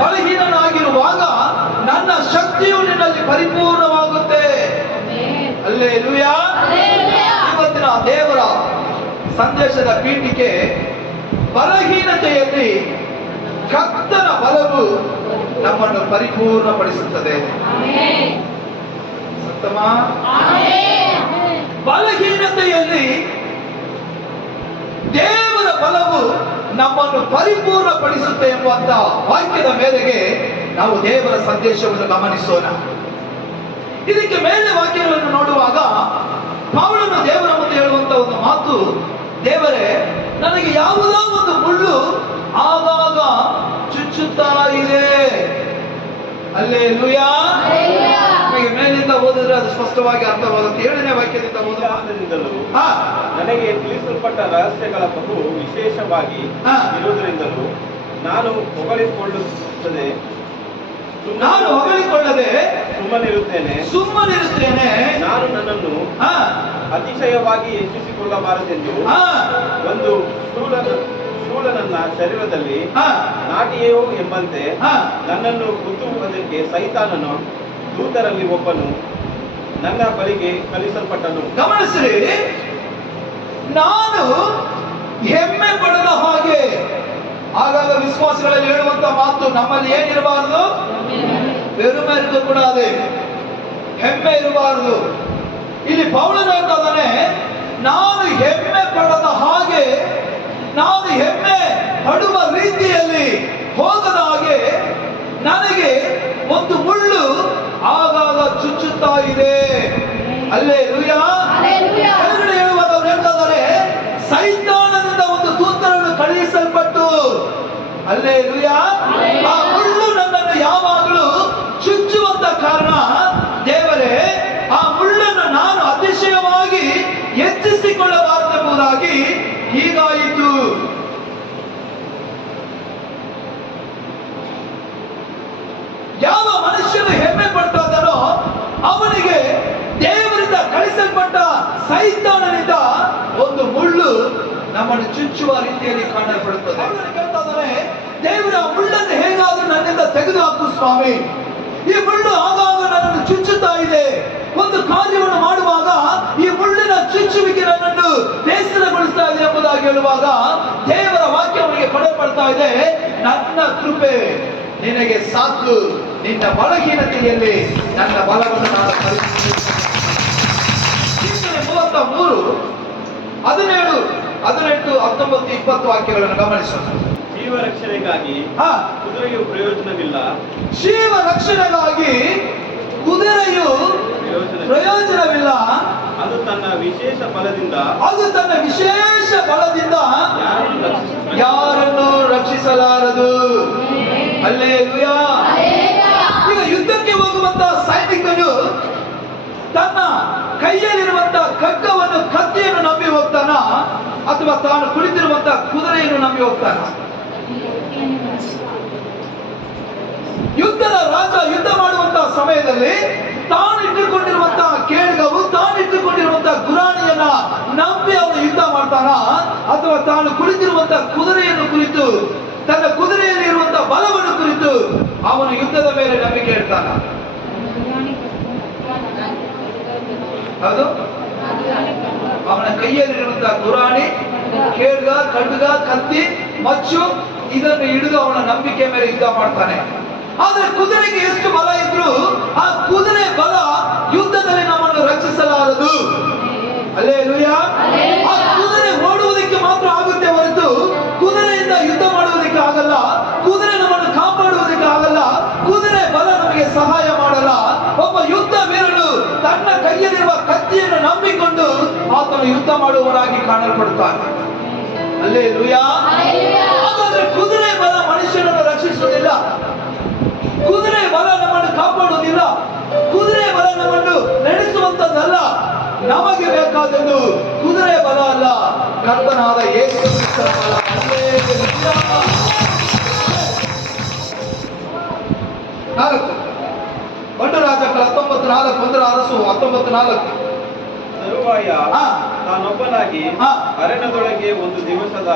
ಬಲಹೀನನಾಗಿರುವಾಗ ನನ್ನ ಶಕ್ತಿಯು ನಿನ್ನಲ್ಲಿ ಪರಿಪೂರ್ಣವಾಗುತ್ತೆ. ಹಲ್ಲೆಲೂಯಾ. ಇವತ್ತಿನ ದೇವರ ಸಂದೇಶದ ಪೀಠಿಕೆ, ಬಲಹೀನತೆಯಲ್ಲಿ ಕರ್ತನ ಬಲವು ನಮ್ಮನ್ನು ಪರಿಪೂರ್ಣಪಡಿಸುತ್ತದೆ. ಸತ್ತಮ. ಬಲಹೀನತೆಯಲ್ಲಿ ದೇವರ ಬಲವು ನಮ್ಮನ್ನು ಪರಿಪೂರ್ಣಪಡಿಸುತ್ತೆ ಎಂಬಂತ ವಾಕ್ಯದ ಮೇರೆಗೆ ನಾವು ದೇವರ ಸಂದೇಶವನ್ನು ಗಮನಿಸೋಣ. ಇದಕ್ಕೆ ಮೇಲೆ ವಾಕ್ಯಗಳನ್ನು ನೋಡುವಾಗ ಪೌಲನು ದೇವರ ಮುಂದೆ ಹೇಳುವಂತ ಒಂದು ಮಾತು, ದೇವರೇ, ನನಗೆ ಯಾವುದೋ ಒಂದು ಮುಳ್ಳು ಆಗಾಗ ಚುಚ್ಚುತ್ತಾ ಇದೆ. ಹಲ್ಲೆಲೂಯಾ. ನಮಗೆ ಮೇಲಿಂದ ಓದಿದ್ರೆ ಅದು ಸ್ಪಷ್ಟವಾಗಿ ಅರ್ಥವಾಗುತ್ತೆ. 7ನೇ ವಾಕ್ಯದಿಂದ ಓದಿನಿಂದಲೂ ನನಗೆ ತಿಳಿಸಲ್ಪಟ್ಟ ರಹಸ್ಯಗಳ ಬಹು ವಿಶೇಷವಾಗಿ ಇರುವುದರಿಂದಲೂ ನಾನು ಹೊಗಳಿಕೊಳ್ಳದೆ ಸುಮ್ಮನಿರುತ್ತೇನೆ. ನಾನು ನನ್ನನ್ನು ಅತಿಶಯವಾಗಿ ಹೆಚ್ಚಿಸಿಕೊಳ್ಳಬಾರದೆಂದು ಒಂದು ಶೂಲನನ್ನ ಶರೀರದಲ್ಲಿ ನಾಟಿಯೋ ಎಂಬಂತೆ ನನ್ನನ್ನು ಕುತ್ತುವುದಕ್ಕೆ ಸೈತಾನನು ದೂತರಲ್ಲಿ ಒಬ್ಬನು ನನ್ನ ಬಳಿಗೆ ಕಳಿಸಲ್ಪಟ್ಟನು. ಗಮನಿಸ್ರಿ, ನಾನು ಹೆಮ್ಮೆ ಪಡೆದ ಹಾಗೆ ಆಗಾಗ ವಿಶ್ವಾಸಗಳಲ್ಲಿ ಹೇಳುವಂತ ಮಾತು ನಮ್ಮಲ್ಲಿ ಏನಿರಬಾರದು, ಬೆರುಮೆ ಇರக்கூடாது, ಹೆಮ್ಮೆ ಇರಬಾರದು. ಇಲ್ಲಿ ಪೌಲನು ಹೇಳ್ತಾನೆ, ನಾನು ಹೆಮ್ಮೆ ಪಡೆದ ಹಾಗೆ, ನಾನು ಹೆಮ್ಮೆ ಪಡುವ ರೀತಿಯಲ್ಲಿ ಹೋಗದ ಹಾಗೆ ನನಗೆ ಒಂದು ಮುಳ್ಳು ಆಗಾಗ ಚುಚ್ಚುತ್ತಾ ಇದೆ. ಹಲ್ಲೆಲೂಯಾ. ಕೆಳಗಡೆ ಹೇಳುವಾಗ ಅವರು ಹೇಳ್ತಾರೆ, ಸೈತಾನದಿಂದ ಒಂದು ದೂತರನ್ನು ಕಳುಹಿಸಲ್ಪಟ್ಟು, ಹಲ್ಲೆಲೂಯಾ, ಆ ಮುಳ್ಳು ನನ್ನನ್ನು ಯಾವಾಗಲೂ ಚುಚ್ಚುವಂತ ಕಾರಣ, ದೇವರೇ, ಆ ಮುಳ್ಳನ್ನು ನಾನು ಅತಿಶಯವಾಗಿ ಹೆಚ್ಚಿಸಿಕೊಳ್ಳಬಾರದೆಂಬುದಾಗಿ ಹೀಗಾಯಿತು. ಯಾವ ಮನುಷ್ಯನು ಹೆಮ್ಮೆ ಪಡ್ತಾ ಇದ್ದಾನೋ ಅವನಿಗೆ ದೇವರಿಂದ ಕಳಿಸಲ್ಪಟ್ಟ ಸೈತಾನನಿಂದ ಒಂದು ಮುಳ್ಳು ನಮ್ಮನ್ನು ಚುಚ್ಚುವ ರೀತಿಯಲ್ಲಿ ಕಾಣಲ್ಪಡುತ್ತದೆ. ದೇವರ ಮುಳ್ಳನ್ನು ಹೇಗಾದ್ರೂ ನನ್ನಿಂದ ತೆಗೆದು ಹಾಕು ಸ್ವಾಮಿ, ಈ ಮುಳ್ಳು ಆಗಾಗ ನನ್ನನ್ನು ಚುಚ್ಚುತ್ತಾ ಇದೆ. ಒಂದು ಕಾರ್ಯವನ್ನು ಮಾಡುವಾಗ ಈ ಮುಳ್ಳಿನ ಚುಚ್ಚುವಿಕೆ ನನ್ನನ್ನು ಬೇಸರಗೊಳಿಸ್ತಾ ಇದೆ ಎಂಬುದಾಗಿ ಹೇಳುವಾಗ ದೇವರ ವಾಕ್ಯ ಅವನಿಗೆ ಪಡೆಪಡ್ತಾ ಇದೆ, ನನ್ನ ಕೃಪೆ ನಿನಗೆ ಸಾಕು, ನಿನ್ನ ಬಲಹೀನತೆಯಲ್ಲಿ ನನ್ನ ಬಲವನ್ನು ನಾನು ಪರಿಚಯಿಸುತ್ತೇನೆ. 33, 17, 18, 19, 20 ವಾಕ್ಯಗಳನ್ನು ಗಮನಿಸೋಣ. ಜೀವ ರಕ್ಷಣೆಗಾಗಿ ಕುದುರೆಯು ಪ್ರಯೋಜನವಿಲ್ಲ. ಜೀವ ರಕ್ಷಣೆಗಾಗಿ ಕುದುರೆಯು ಪ್ರಯೋಜನವಿಲ್ಲ. ಅದು ತನ್ನ ವಿಶೇಷ ಬಲದಿಂದ ಯಾರನ್ನು ರಕ್ಷಿಸಲಾರದು. ಹಲ್ಲೆಲೂಯಾ. ಈಗ ಯುದ್ಧಕ್ಕೆ ಹೋಗುವಂತಹ ಸೈನಿಕನು ತನ್ನ ಕೈಯಲ್ಲಿರುವಂತಹ ಖಡ್ಗವನ್ನು, ಕತ್ತಿಯನ್ನು ನಂಬಿ ಹೋಗ್ತಾನ, ಅಥವಾ ತಾನು ಕುಳಿತಿರುವಂತಹ ಕುದುರೆಯನ್ನು ನಂಬಿ ಹೋಗ್ತಾನ? ಯುದ್ಧದ ರಾಜ ಯುದ್ಧ ಮಾಡುವಂತಹ ಸಮಯದಲ್ಲಿ ತಾನಿಟ್ಟುಕೊಂಡಿರುವಂತಹ ಖೇಡ್ಗವು, ತಾನಿಟ್ಟುಕೊಂಡಿರುವಂತಹ ಗುರಾಣಿಯನ್ನ ನಂಬಿ ಅವನು ಯುದ್ಧ ಮಾಡ್ತಾನ, ಅಥವಾ ತಾನು ಕುಳಿತಿರುವಂತಹ ಕುದುರೆಯನ್ನು ಕುರಿತು, ತನ್ನ ಕುದುರೆಯಲ್ಲಿ ಇರುವಂತಹ ಬಲವನ್ನು ಕುರಿತು ಅವನು ಯುದ್ಧದ ಮೇಲೆ ನಂಬಿಕೆ ಇಡ್ತಾನ? ಹೌದು. ಅವನ ಕೈಯಲ್ಲಿರುವಂತಹ ಗುರಾಣಿ, ಖೇಡ್ಗ, ಖಡ್ಗ, ಕತ್ತಿ, ಮಚ್ಚು ಇದನ್ನು ಹಿಡಿದು ಅವನ ನಂಬಿಕೆ ಮೇಲೆ ಯುದ್ಧ ಮಾಡ್ತಾನೆ. ಆದ್ರೆ ಕುದುರೆಗೆ ಎಷ್ಟು ಬಲ ಇದ್ರು ಆ ಕುದುರೆ ಬಲ ಯುದ್ಧದಲ್ಲಿ ನಮ್ಮನ್ನು ರಕ್ಷಿಸಲಾರದು. ಹಲ್ಲೆಲೂಯಾ. ಆ ಕುದುರೆ ಓಡುವುದಕ್ಕೆ ಮಾತ್ರ ಆಗುತ್ತೆ ಹೊರತು ಕುದುರೆಯಿಂದ ಯುದ್ಧ ಮಾಡುವುದಕ್ಕೆ ಆಗಲ್ಲ. ಕುದುರೆ ನಮ್ಮನ್ನು ಕಾಪಾಡುವುದಕ್ಕೆ ಆಗಲ್ಲ. ಕುದುರೆ ಬಲ ನಮಗೆ ಸಹಾಯ ಮಾಡಲ್ಲ. ಒಬ್ಬ ಯುದ್ಧ ವೀರನು ತನ್ನ ಕೈಯಲ್ಲಿರುವ ಕತ್ತಿಯನ್ನು ನಂಬಿಕೊಂಡು ಆತನು ಯುದ್ಧ ಮಾಡುವವರಾಗಿ ಕಾಣಲ್ಪಡುತ್ತಾನೆ. ಹಲ್ಲೆಲೂಯಾ. ಹಾಗಾದ್ರೆ ಕುದುರೆ ಬಲ ಮನುಷ್ಯನನ್ನು ರಕ್ಷಿಸುವುದಿಲ್ಲ, ಕುದುರೆ ಬಲ ನಮ್ಮನ್ನು ಕಾಪಾಡುವುದಿಲ್ಲ, ಕುದುರೆ ಬಲ ನಮ್ಮನ್ನು ನಡೆಸುವಂತದ್ದಲ್ಲ. ನಮಗೆ ಬೇಕಾದದ್ದು ಕುದುರೆ ಬಲ ಅಲ್ಲ, ಕರ್ತನಾದ ಯೇಸು ಕ್ರಿಸ್ತನ ಬಲ. ಒಂದು ರಾಜಕರ 19:4, 1 ಅರಸು 19:4. ತರುವಾಯ ತಾನೊಬ್ಬನಾಗಿ ಅರಣ್ಯದೊಳಗೆ ಒಂದು ದಿವಸದ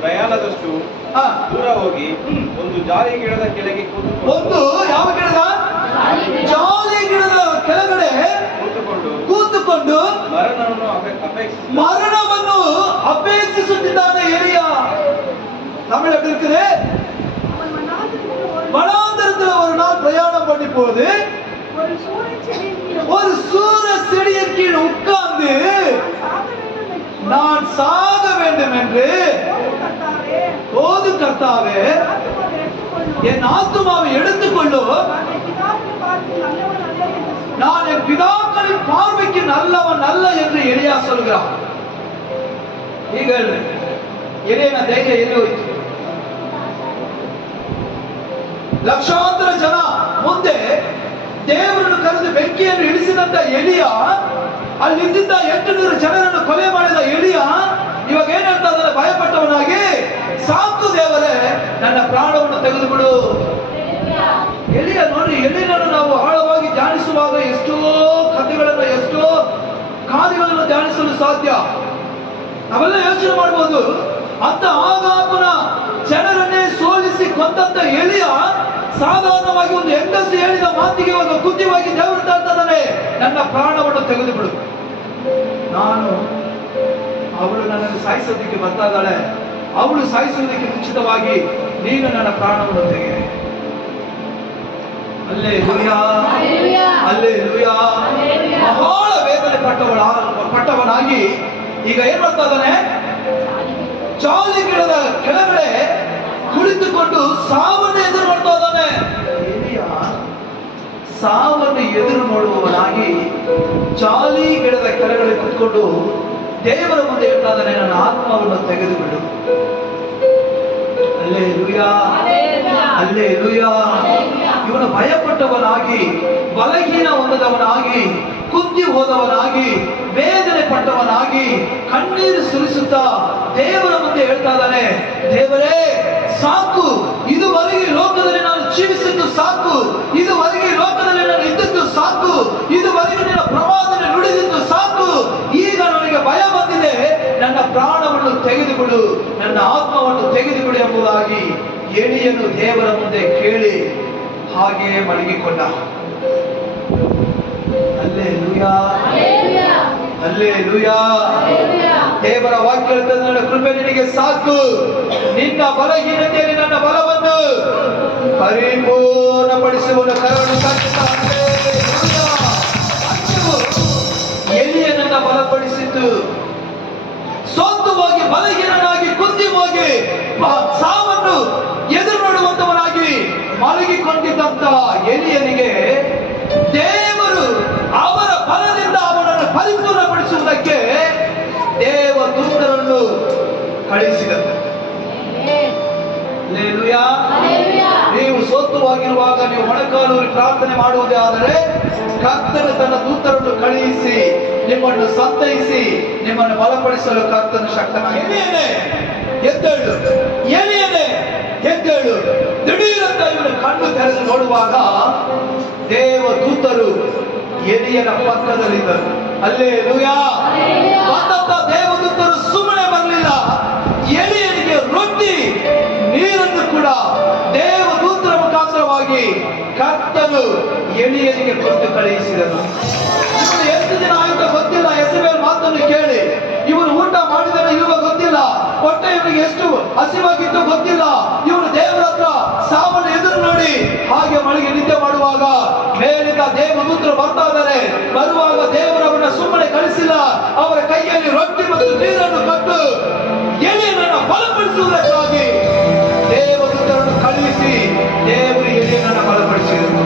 ಪ್ರಯಾಣದಷ್ಟು ಹಾ. ದೂರ ಹೋಗಿ ಒಂದು ಜಾಲಿ ಗಿಡದ ಕೆಳಗೆ ಒಂದು ಯಾವ ಗಿಡದ? ಜಾಲಿ ಗಿಡದ ಕೆಳಗಡೆ ಕೂತುಕೊಂಡು ಮರಣವನ್ನು ಅಪೇಕ್ಷಿಸುತ್ತಿದ್ದಾನೆ ಎಲಿಯ. தமிழ் எப்படி இருக்குது? வனாந்தரத்தில் ஒரு நாள் பிரயாணம் பண்ணி போகுது. ஒரு சூர செடியின் கீழ் உட்கார்ந்து நான் சாக வேண்டும் என்று, போது கர்த்தாவே என் ஆத்துமாவை எடுத்துக்கொள்ளும், நான் என் பிதாக்களின் பார்வைக்கு நல்லவன் அல்ல என்று எலியா சொல்கிறான். ಈಗ ಎಲಿಯನ ಧೈರ್ಯ ಎಲ್ಲಿ ಹೋಯಿತು? ಲಕ್ಷಾಂತರ ಜನ ಮುಂದೆ ದೇವರನ್ನು ಕರೆದು ಬೆಂಕಿಯನ್ನು ಇಳಿಸಿದಂತ ಎಲಿಯ, ಅಲ್ಲಿದ್ದ 800 ಜನರನ್ನು ಕೊಲೆ ಮಾಡಿದ ಎಲಿಯ ಇವಾಗ ಏನ್ ಹೇಳ್ತಾ ಇದ್ದಾನೆ? ಭಯಪಟ್ಟವನಾಗಿ, ಸಾಕು ದೇವರೇ, ನನ್ನ ಪ್ರಾಣವನ್ನು ತೆಗೆದುಬಿಡು. ಎಲಿಯ ನೋಡಿ, ಎಲಿಯನನ್ನು ನಾವು ಆಳವಾಗಿ ಧ್ಯಾನಿಸುವಾಗ ಎಷ್ಟೋ ಕಥೆಗಳನ್ನು, ಎಷ್ಟೋ ಕಾರ್ಯಗಳನ್ನು ಧ್ಯಾನಿಸಲು ಸಾಧ್ಯ. ನಾವೆಲ್ಲ ಯೋಚನೆ ಮಾಡಬಹುದು. ಅಂತ ಆಗಾಪನ ಜನರನ್ನೇ ಸೋಲಿಸಿ ಕೊಂದಂತ ಎಲಿಯ ಸಾಧಾರಣವಾಗಿ ಒಂದು ಹೆಂಗಸು ಹೇಳಿದ ಮಾತಿಗೆ ಒಂದು ಕುದ್ಯವಾಗಿ ದೇವರು ತಾಳ್ತಾನೆ, ನನ್ನ ಪ್ರಾಣವನ್ನು ತೆಗೆದುಬಿಡು. ಅವಳು ನನ್ನನ್ನು ಸಾಯಿಸೋದಕ್ಕೆ ಬರ್ತಾ ಇದ್ದಾಳೆ, ಅವಳು ಸಾಯಿಸುವುದಕ್ಕೆ ಮುಂಚಿತವಾಗಿ ನೀನು ನನ್ನ ಪ್ರಾಣವನ್ನು ತೆಗೆ. Hallelujah, hallelujah. ಬಹಳ ವೇದನೆ ಪಟ್ಟವನಾಗಿ ಈಗ ಏನ್ ಮಾಡ್ತಾ ಇದ್ದಾನೆ? ಜಾಲಿ ಗಿಡದ ಕೆಳಗಡೆ ಕುಳಿತುಕೊಂಡು ಸಾವನ್ನು ಎದುರು ನೋಡ್ತಾ ಇದ್ದಾನೆ. ಸಾವನ್ನು ಎದುರು ನೋಡುವವನಾಗಿ ಜಾಲಿ ಗಿಡದ ಕೆಳಗಡೆ ಕುತ್ಕೊಂಡು ದೇವರ ಮುಂದೆ ಹೇಳ್ತಾ ಇದ್ದಾನೆ, ನನ್ನ ಆತ್ಮವನ್ನು ತೆಗೆದುಬಿಡು. Hallelujah, hallelujah. ಇವನು ಭಯಪಟ್ಟವನಾಗಿ, ಬಲಹೀನ ಹೊಂದದವನಾಗಿ, ಕುಂದಿ ಹೋದವನಾಗಿ, ವೇದನೆ ಪಟ್ಟವನಾಗಿ, ಕಣ್ಣೀರು ಸುರಿಸುತ್ತಾ ದೇವರ ಮುಂದೆ ಹೇಳ್ತಾ ಇದ್ದಾನೆ, ದೇವರೇ ಸಾಕು, ಇದುವರೆಗೆ ಲೋಕದಲ್ಲಿ ನಾನು ಜೀವಿಸಿದ್ದು ಸಾಕು, ಇದುವರೆಗೆ ಲೋಕದಲ್ಲಿ ನಾನು ಇದ್ದದ್ದು ಸಾಕು, ಇದುವರೆಗೆ ನಿನ್ನ ಪ್ರವಾದನೆ ನುಡಿದಿದ್ದು ಸಾಕು, ಈಗ ನನಗೆ ಭಯ ಬಂದಿದೆ, ನನ್ನ ಪ್ರಾಣವನ್ನು ತೆಗೆದುಬಿಡು, ನನ್ನ ಆತ್ಮವನ್ನು ತೆಗೆದುಬಿಡು ಎಂಬುದಾಗಿ ಎಲಿಯನು ದೇವರ ಮುಂದೆ ಕೇಳಿ ಹಾಗೆಯೇ ಮಲಗಿಕೊಂಡ. Hallelujah, hallelujah. ದೇವರ ವಾಕ್ಯ ಹೇಳ್ತದೆ, ನನ್ನ ಕೃಪೆ ನಿನಗೆ ಸಾಕು, ನಿನ್ನ ಬಲಹೀನತೆಯಲ್ಲಿ ನನ್ನ ಬಲವನ್ನು ಪರಿಪೂರ್ಣಪಡಿಸುವನು. ಕರವನ್ನು ಎಲಿಯನನ್ನ ಬಲಪಡಿಸಿದ್ದು, ಸೋತು ಹೋಗಿ ಬಲಹೀನನಾಗಿ ಕುಂದಿ ಹೋಗಿ ಸಾವನ್ನು ಎದುರು ನೋಡುವಂತವನಾಗಿ ಮಲಗಿಕೊಂಡಿದ್ದಂತ ಎಲಿಯನಿಗೆ ದೇವರು ಅವರ ಬಲದಿಂದ ಅವನನ್ನು ಪರಿಪೂರ್ಣಪಡಿಸುವುದಕ್ಕೆ ದೇವದೂತರನ್ನು ಕಳಿಸಿದರು. ಹಲ್ಲೆಲೂಯಾ. ನೀವು ಸೋತುವಾಗಿರುವಾಗ ನೀವು ಮೊಣಕಾಲೂರಿ ಪ್ರಾರ್ಥನೆ ಮಾಡುವುದೇ ಆದರೆ ಕರ್ತನು ತನ್ನ ದೂತರನ್ನು ಕಳುಹಿಸಿ ನಿಮ್ಮನ್ನು ಸಂತೈಸಿ ನಿಮ್ಮನ್ನು ಬಲಪಡಿಸಲು ಕರ್ತನು ಶಕ್ತನಾಗಿ. ಎದ್ದೇಳು, ಎಲಿಯನೇ ಎದ್ದೇಳು. ದಿಢೀರಂತ ಇವನು ಕಣ್ಣು ತೆರೆದು ನೋಡುವಾಗ ದೇವದೂತರು ಎಲಿಯನ ಪಕ್ಕದಲ್ಲಿದ್ದರು. ಹಲ್ಲೆಲೂಯಾ. ಬಂದಂತ ದೇವದೂತರು ಸುಮ್ಮನೆ ಬರಲಿಲ್ಲ. ಎಲಿಯನಿಗೆ ರೊಟ್ಟಿ ನೀರನ್ನು ಕೂಡ ದೇವದೂತರ ಮುಖಾಂತರವಾಗಿ ಕರ್ತನು ಎಲಿಯನಿಗೆ ಕೊಟ್ಟು ಕಳುಹಿಸಿದನು. ಇವನು ಎಷ್ಟು ದಿನ ಆಯುಧ ಗೊತ್ತಿಲ್ಲ, ಯೆಜೆಬೇಲ್ ಮಾತನ್ನು ಕೇಳಿ ಇವನು ಊಟ ಮಾಡಿದನೋ ಇಲ್ವೋ ಗೊತ್ತಿಲ್ಲ, ಹೊಟ್ಟೆ ಇವನಿಗೆ ಎಷ್ಟು ಹಸಿವಾಗಿತ್ತು ಗೊತ್ತಿಲ್ಲ. ಇವನು ದೇವರ ಹತ್ರ ಸಾವನ್ನು ಎದುರು ನೋಡಿ ಹಾಗೆ ಮಳೆಗೆ ನಿದ್ದೆ ಮಾಡುವಾಗ ಮೇಲಿಂದ ದೇವದೂತರು ಬರ್ತಾ ಇದ್ದಾರೆ. ಬರುವಾಗ ದೇವರವನ್ನ ಸುಮ್ಮನೆ ಕಳಿಸಿಲ್ಲ, ಅವರ ಕೈಯಲ್ಲಿ ರೊಟ್ಟಿ ಮತ್ತು ನೀರನ್ನು ಕೊಟ್ಟು ಎಲಿಯನನ್ನ ಬಲಪಡಿಸುವುದಕ್ಕಾಗಿ ದೇವದೂತರನ್ನು ಕಳುಹಿಸಿ ದೇವರು ಎಲಿಯನನ್ನ ಬಲಪಡಿಸಿದರು.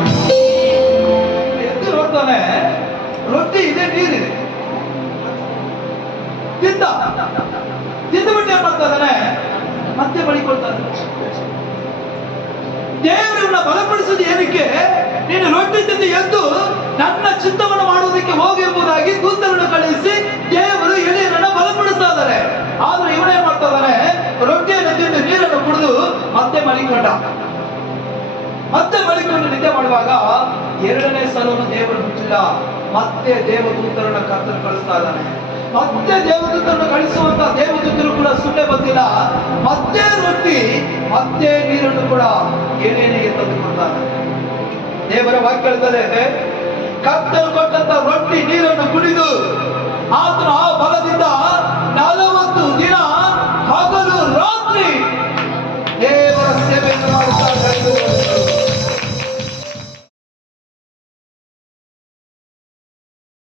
ಎದ್ದು ನೋಡ್ತಾನೆ, ರೊಟ್ಟಿ ಇದೆ, ನೀರಿದೆ. ತಿಂದುಬಿಟ್ಟು ಏನ್ ಮಾಡ್ತಾ ಇದ್ದಾನೆ? ಮತ್ತೆ ಮಡಿಕೊಳ್ತಾನೆ. ದೇವರನ್ನ ಬಲಪಡಿಸುವುದು ಏನಕ್ಕೆ? ನೀನು ರೊಟ್ಟಿ ತಿಂದು ಎದ್ದು ನನ್ನ ಚಿತ್ತವನ್ನು ಮಾಡುವುದಕ್ಕೆ ಹೋಗಿರುವುದಾಗಿ ದೂತರನ್ನು ಕಳುಹಿಸಿ ದೇವರು ಎಲಿಯನನ್ನ ಬಲಪಡಿಸ್ತಾ ಇದ್ದಾರೆ. ಆದ್ರೆ ಇವನೇನ್ ಮಾಡ್ತಾ ಇದ್ದಾನೆ? ರೊಟ್ಟಿಯನ್ನು ತಿಂದು ನೀರನ್ನು ಕುಡಿದು ಮತ್ತೆ ಮಲಿಕೊಂಡ. ಮತ್ತೆ ಮಲಿಕೊಂಡು ನಿದ್ದೆ ಮಾಡುವಾಗ ಎರಡನೇ ಸಲವನ್ನು ದೇವರು ಮುಚ್ಚಿಲ್ಲ. ಮತ್ತೆ ದೇವದೂತರನ್ನ ಕರ್ತನು ಕಳಿಸ್ತಾ ಇದ್ದಾನೆ. ಮತ್ತೆ ದೇವದೂತರನ್ನು ಕಳಿಸುವಂತ ದೇವದೂತರು ಕೂಡ ಸುಮ್ಮನೆ ಬಂದಿಲ್ಲ. ಮತ್ತೆ ರೊಟ್ಟಿ ಮತ್ತೆ ನೀರನ್ನು ಕೂಡ ಏನೇನಿಗೆ ತಂದು ಕೊಡ್ತಾರೆ. ದೇವರ ವಾಕ್ಯ ಹೇಳ್ತದೆ, ಕರ್ತನು ಕೊಟ್ಟಂತ ರೊಟ್ಟಿ ನೀರನ್ನು ಕುಡಿದು ಆತನು ಆ ಬಲದಿಂದ 40 ದಿನ ಹಗಲು ರಾತ್ರಿ ದೇವರ ಸೇವೆಯನ್ನು ಮಾಡುತ್ತಾರೆ.